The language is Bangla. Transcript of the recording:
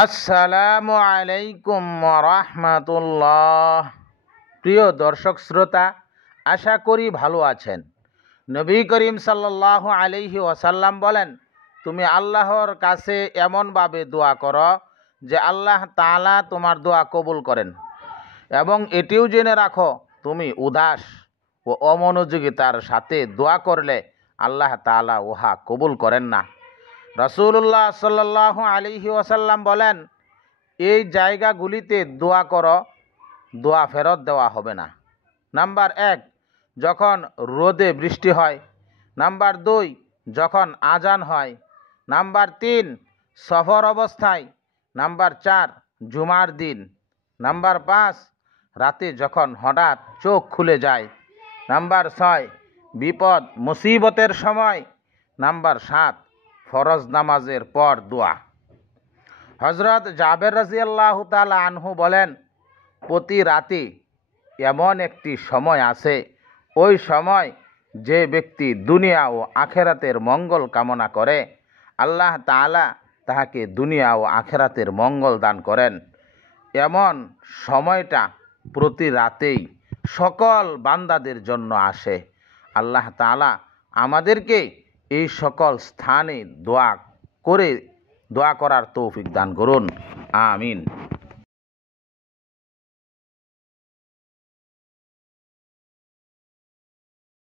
আসসালামু আলাইকুম রাহমাতুল্লাহ। প্রিয় দর্শক শ্রোতা, আশা করি ভালো আছেন। নবী করিম সাল্লাল্লাহু আলাইহি ওয়াসাল্লাম বলেন, তুমি আল্লাহর কাছে এমনভাবে দোয়া করো যে আল্লাহ তাআলা তোমার দোয়া কবুল করেন, এবং এটিও জেনে রাখো তুমি উদাস ও অমনোযোগিতার সাথে দোয়া করলে আল্লাহ তাআলা উহা কবুল করেন না। রাসূলুল্লাহ সাল্লাল্লাহু আলাইহি ওয়াসাল্লাম বলেন, এই জায়গাগুলিতে দোয়া করো, দোয়া ফেরত দেওয়া হবে না। নাম্বার 1, যখন রোদে বৃষ্টি হয়। নাম্বার 2, যখন আজান হয়। নাম্বার 3, সফর অবস্থায়। নাম্বার 4, জুমার দিন। নাম্বার 5, রাতে যখন হঠাৎ চোখ খুলে যায়। নাম্বার 6, বিপদ মুসিবতের সময়। নাম্বার 7, ফরজ নামাজের পর দোয়া। হযরত জাবের রাদিয়াল্লাহু তাআলা আনহু বলেন, প্রতি রাতে এমন একটি সময় আছে, ওই সময় যে ব্যক্তি দুনিয়া ও আখেরাতের মঙ্গল কামনা করে, আল্লাহ তাআলা তাহাকে দুনিয়া ও আখেরাতের মঙ্গল দান করেন। এমন সময়টা প্রতি রাতেই সকল বান্দাদের জন্য আসে। আল্লাহ তাআলা আমাদেরকে এই সকল স্থানে দোয়া করার তৌফিক দান করুন। আমিন।